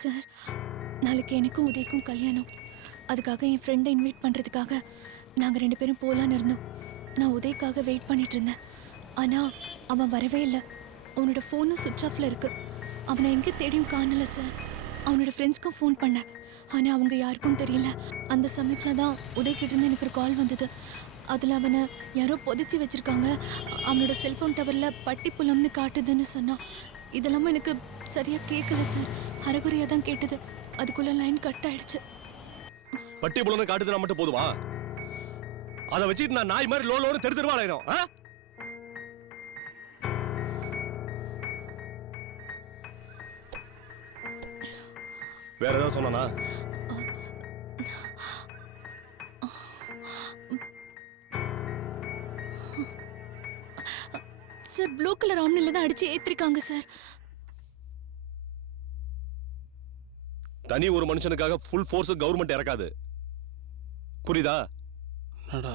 Sir. நாளைக்கு எனக்கும் உதயக்கும் கல்யாணம். அதுக்காக என் ஃப்ரெண்டை இன்வைட் பண்ணுறதுக்காக நாங்கள் ரெண்டு பேரும் போகலான்னு இருந்தோம். நான் உதயக்காக வெயிட் பண்ணிட்டு இருந்தேன். ஆனால் அவன் வரவே இல்லை. அவனோட ஃபோனும் சுவிட்ச் ஆஃபில் இருக்கு. அவனை எங்கே தேடியும் காணலை சார். அவனோட ஃப்ரெண்ட்ஸ்க்கும் ஃபோன் பண்ணேன். ஆனால் அவங்க யாருக்கும் தெரியல. அந்த சமயத்தில் தான் உதயக்கிட்டேருந்து எனக்கு ஒரு கால் வந்தது. அதில் அவனை யாரோ புதைச்சி வச்சிருக்காங்க. அவனோட செல்ஃபோன் டவரில் பட்டி புலம்னு காட்டுதுன்னு சொன்னான். இதெல்லாமே எனக்கு சரியாக கேட்கல சார் அரைகுறையாக தான் கேட்டது. அதுக்குள்ள லைன் கட் ஆயிடுச்சு. பட்டி புலன்னு காட்டுதுனா மட்டும் போதுமா? அதை வச்சுட்டு நான் நாய் மாதிரி லோ லோன்னு தெரு தெருவா அலையணும் ஆ? வேற ஏதாவது சொன்னானா? சார் ப்ளூ கலர் ஆம்னில தான் அடிச்சு ஏத்திருக்காங்க சார். தனி ஒரு மனுஷனுக்காக ஃபுல் ஃபோர்ஸ் கவர்மெண்ட் இறக்காது. புரியுதா? என்னடா?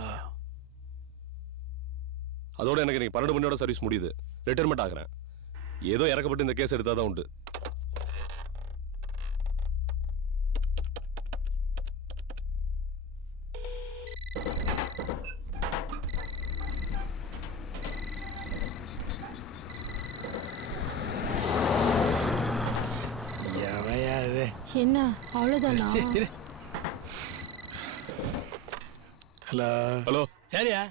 அதோட எனக்கு இன்னைக்கு பன்னெண்டு மணியோட சர்வீஸ் முடியுது. ரிட்டைர்மெண்ட் ஆகுறேன். ஏதோ இறக்கப்பட்டு இந்த கேஸ் எடுத்தாதான் உண்டு. என்ன? அவ்வளோதானா ஹலோ ஹலோ யாரியா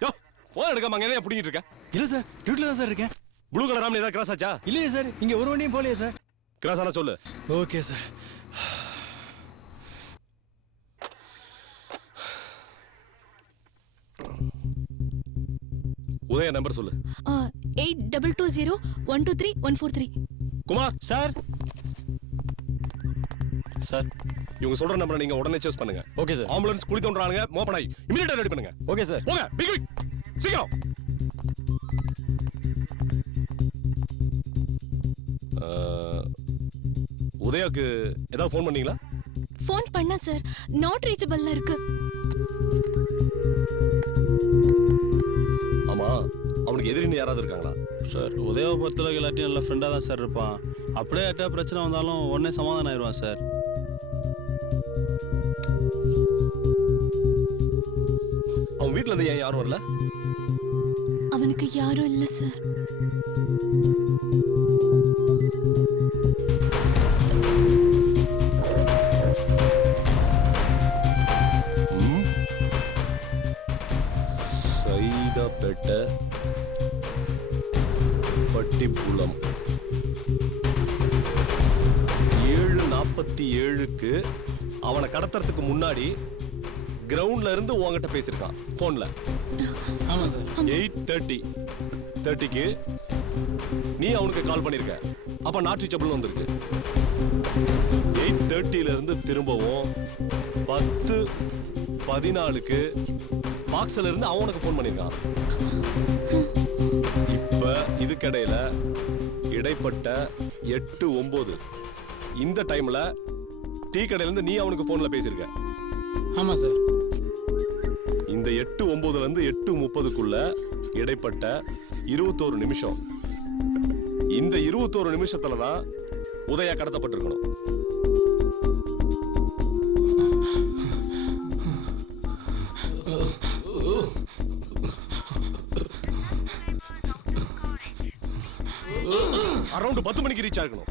யோ ஃபோன் எடுக்காம அங்க என்ன பிடிங்கிட்டு இருக்க? இல்லை சார் டியூட்டில் தான் சார் இருக்கேன். ப்ளூ கலர் ஆம்னி ஏதாவது கிராஸ் ஆச்சா? இல்லையே சார் இங்கே ஒரு வண்டியும் போகலையே சார். கிராஸ் ஆனா சொல்லு. ஓகே சார் உதய நம்பர் சொல்லு. Eight double two zero one two three one four three Kumar. Sir sir. இவங்க சொல்ற நம்பரை நீங்க உடனே சேஸ் பண்ணுங்க. Okay sir. ஆம்புலன்ஸ் குளி தோன்றானுங்க மோப்பன் ஆகி இமீடியட்டா ரெடி பண்ணுங்க. Okay sir. போங்க பிக் சீக்கிரம். உதயாக்கு ஏதாவது ஃபோன் பண்ணீங்களா? ஃபோன் பண்ண சார் நாட் ரீச்சபிள்ல இருக்கு. ஆமா அவனுக்கு எதிரின்னு யாராவது இருக்காங்களா? சார் உதய பொறுத்தளவுக்கு எல்லாத்தையும் நல்ல ஃப்ரெண்டாக தான் சார் இருப்பான். அப்படியே எட்டா பிரச்சனை வந்தாலும் உடனே சமாதானம் ஆயிடுவான் சார் யாரும் வரல அவனுக்கு யாரும் இல்ல சார்? சைதாப்பேட்டை பட்டிப்புலம் ஏழு நாற்பத்தி ஏழுக்கு அவனை கடத்துறதுக்கு முன்னாடி கிரவுண்ட்ல இருந்து உன்கிட்ட பேசியிருக்கான். போன்ல ஆமாம் சார். எயிட் தேர்ட்டி தேர்ட்டிக்கு நீ அவனுக்கு கால் பண்ணிருக்க. அப்ப நாட் ரீச்சபிள் வந்திருக்கு. எயிட் தேர்ட்டில இருந்து திரும்பவும் பத்து பதினாலுக்கு பாக்ஸ்ல இருந்து அவனுக்கு ஃபோன் பண்ணிருக்கான் இப்ப இதுக்கிடையில இடைப்பட்ட எட்டு ஒன்பது இந்த டைம்ல டீ கடையில இருந்து நீ அவனுக்கு போன்ல பேசியிருக்க. ஆமாம் சார். இந்த எட்டு ஒன்பதுல இருந்து எட்டு முப்பதுக்குள்ள இடைப்பட்ட இருபத்தோரு நிமிஷம் இந்த இருபத்தோரு நிமிஷத்துல தான் உதயா கடத்தப்பட்டிருக்கணும் அரௌண்ட் பத்து மணிக்கு ரீச் ஆகணும்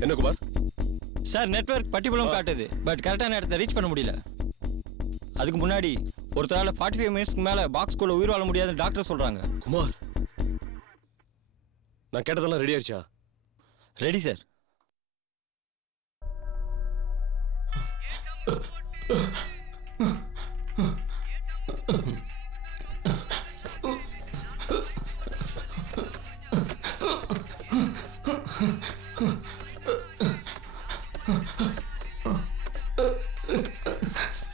என்ன குமார் சார் நெட்வொர்க் பட்டிபலம் காட்டுது. பட் கரெக்டான இடத்த ரீச் பண்ண முடியல. அதுக்கு முன்னாடி ஒருத்தரால ஃபார்ட்டி ஃபைவ் மினிட்ஸ்க்கு மேலே பாக்ஸ்குள்ளே உயிர் வாழ முடியாதுன்னு டாக்டர் சொல்கிறாங்க குமார் நான் கேட்டதெல்லாம் ரெடி ஆயிடுச்சா? ரெடி சார் ஹலோ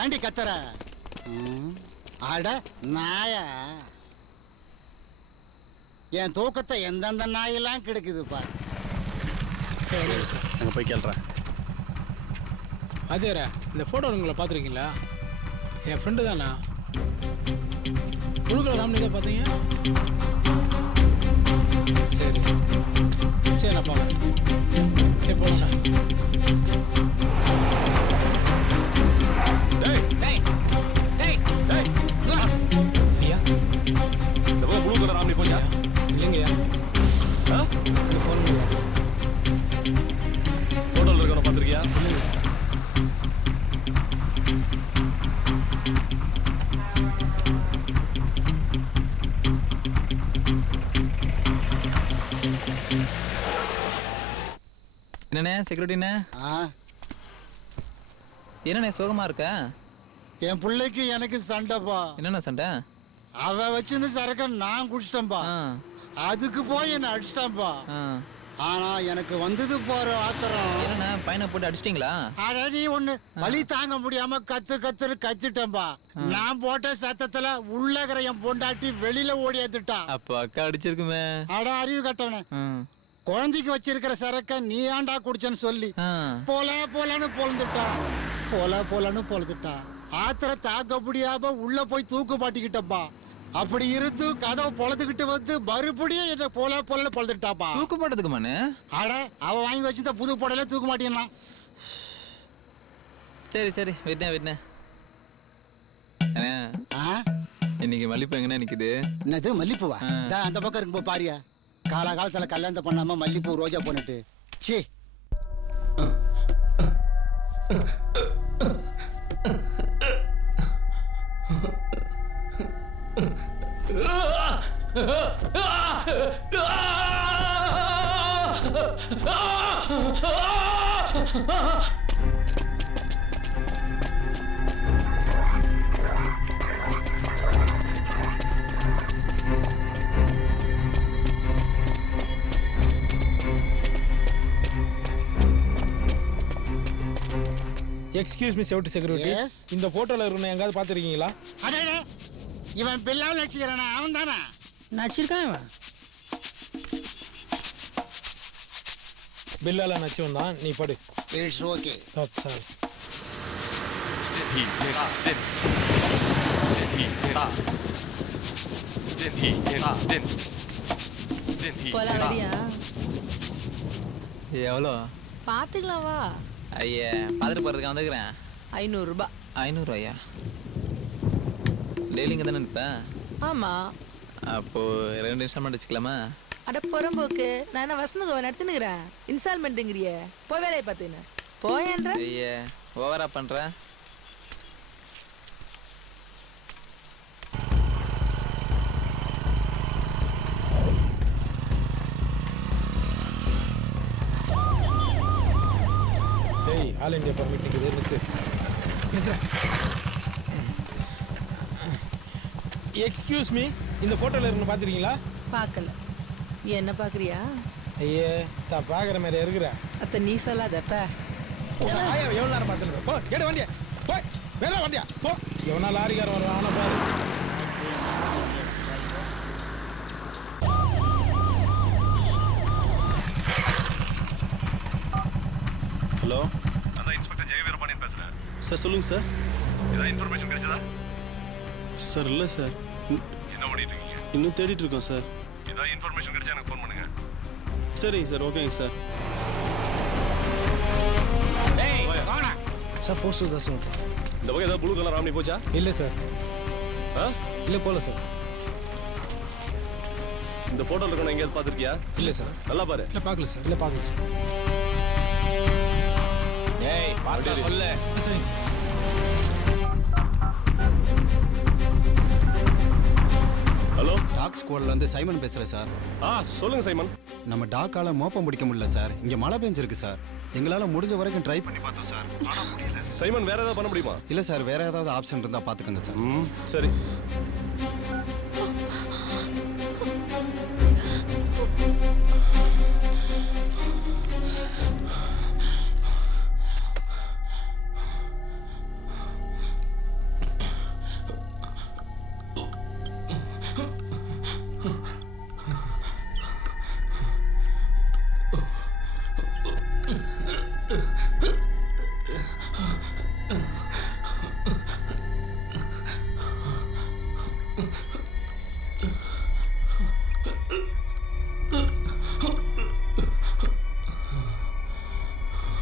ஏண்டி கத்துற? அட நாயா. என் தூக்கத்தை எந்தெந்த நாயெல்லாம் கெடுக்குது பாரு? அங்கே போய் கேள்றேன் அதேரா இந்த ஃபோட்டோ உங்களை பார்த்துருக்கீங்களா? என் ஃப்ரெண்டு தானா? குழுக்கள் ராமனி தான் பார்த்தீங்க? சரி. சரி நான் பார்க்குறேன் என்னண்ணே செக்யூரிட்டிண்ணே ஆ. என்னண்ணே சோகமா இருக்க? என் பிள்ளைக்கு எனக்கு சண்டைப்பா. என்னண்ணே சண்டை? அவ வச்சிருந்த சரக்க நான் குடிச்சிட்டேன்பா. ஆ. அதுக்கு போய் என்ன அடிச்சிட்டான்பா. ஆ. ஆனா எனக்கு வந்தது போற ஆத்திரம். என்னண்ணே பையனை போட்டு அடிச்சிட்டிங்களா? அட நீ ஒண்ணு வலி தாங்க முடியாம கத்து கத்துரு கத்திட்டேன்பா. நான் போட்ட சத்தத்துல உள்ளகிற என் பொண்டாட்டி வெளியில ஓடியாந்துட்டா அப்போ அக்கா அடிச்சிருக்குமே. அட அறிவு கட்டவனே. குழந்தைக்கு வச்சிருக்கிற சரக்க நீ ஏன்டா குடிச்சேன்னு சொல்லி போல போலன்னு பொழந்துட்டா. போல போலன்னு பொழுதுட்டா ஆத்திர தாக்க முடியாம உள்ள போய் தூக்கு மாட்டிக்கிட்டப்பா. அப்படி இருந்து கதவை பொழந்துக்கிட்டு வந்து மறுபடியும் என்ன போல போலன்னு பொழுதுட்டாப்பா தூக்கு போட்டதுக்குமாண்ணே அட அவ வாங்கி வச்சிருந்த புது புடல தூக்க மாட்டேன்னா சரி சரி அண்ணே ஆ? இன்னைக்கு மல்லிப்பூ எங்கண்ணே நிக்குது? என்னது மல்லிப்பூவா? அந்த பக்கம் இருக்கும்போ பாரியா. காலாகாலத்துல கல்யாணத்தை பண்ணாம மல்லிப்பூ ரோஜா போட்டுட்டு சீ எக்ஸ்கியூஸ் மீ செவட்டி செக்யூரிட்டி Yes? இந்த ஃபோட்டோவில் இருக்கணும் எங்காவது பார்த்துருக்கீங்களா? அடே இவன் பில்லாவில் நடிச்சுக்கிறானா? அவன் தானே நடிச்சிருக்கான் இவன். பில்லால நச்சு வந்தான் நீ படு. இட்ஸ் ஓகே போலாம் வரியா எவ்வளோ? பாத்துக்கலாம் வா. ஐயா பார்த்துட்டு போகிறதுக்கு வந்துக்கிறேன் ஐநூறு ரூபாய் ஐநூறுவாயா? டெய்லி இங்கே தானே நிற்பேன் ஆமா. அப்போது ரெண்டு நிமிஷம் மட்டும் வச்சுக்கலாமா? அட புறம்போக்கு. நான் என்ன வசந்தகவை நடத்துனுக்கிறேன் இன்ஸ்டால்மெண்ட்டுங்கிறிய. போய் வேலையை பார்த்துன்னு போயேன்ற. ஐயா ஓவரா பண்ணுறேன் ஆல் இந்தியா பர்மிட் நிற்குது நிற்கு எக்ஸ்கியூஸ் மீ இந்த ஃபோட்டோவில் இருந்து பார்த்துருக்கீங்களா? பார்க்கல. என்ன பார்க்குறியா? ஐயே தான் பார்க்குற மாதிரி இருக்கிற. அத்தை நீ சொல்லாதப்ப. எவ்வளோ நேரம் பார்த்துருக்க போ எடு வண்டியா. போ வேற வண்டியா. போ. எவனா லாரிக்காரன் வருவான் அவனை பாரு. ஹலோ நான் இன்ஸ்பெக்டர் ஜெயவீரபாண்டியன் பேசுறேன் சார் சொல்லுங்கள் சார் ஏதாவது இன்ஃபர்மேஷன் கிடைச்சதா? சார் இல்லை சார் என்ன பண்ணிட்டு இருக்கீங்க? இன்னும் தேடிட்டு இருக்கோம் சார் ஏதாவது இன்ஃபர்மேஷன் கிடைச்சா எனக்கு ஃபோன் பண்ணுங்க. சரிங்க சார் ஓகேங்க சார் சார் போஸ்டர் தான் சார் இந்த பக்கம் ஏதாவது ப்ளூ கலர் ராமனி போச்சா? இல்லை சார் ஆ? இல்லை போகல சார் இந்த ஃபோட்டோவில் இருக்கணும் எங்கேயாவது பார்த்துருக்கியா? இல்லை சார் நல்லா பாரு. இல்லை பார்க்கல சார் இல்லை பார்க்கல சார் ஏய் பார்த்தா சொல்லு. சரிங்க சார் ஹலோ? டாக் ஸ்குவாட்ல இருந்து சைமன் பேசுறேன் சார். ஆ சொல்லுங்க சைமன். நம்ம டாக்கால மோப்பம் பிடிக்க முடியல சார். இங்க மழை பெஞ்சிருக்கு சார். எங்களால முடிஞ்ச வரைக்கும் ட்ரை பண்ணி பார்த்தோம் சார். சைமன் வேற ஏதாவது பண்ண முடியுமா? இல்ல சார். வேற ஏதாவது ஆப்ஷன் இருந்தா பாத்துக்கோங்க சார். ம் சரி.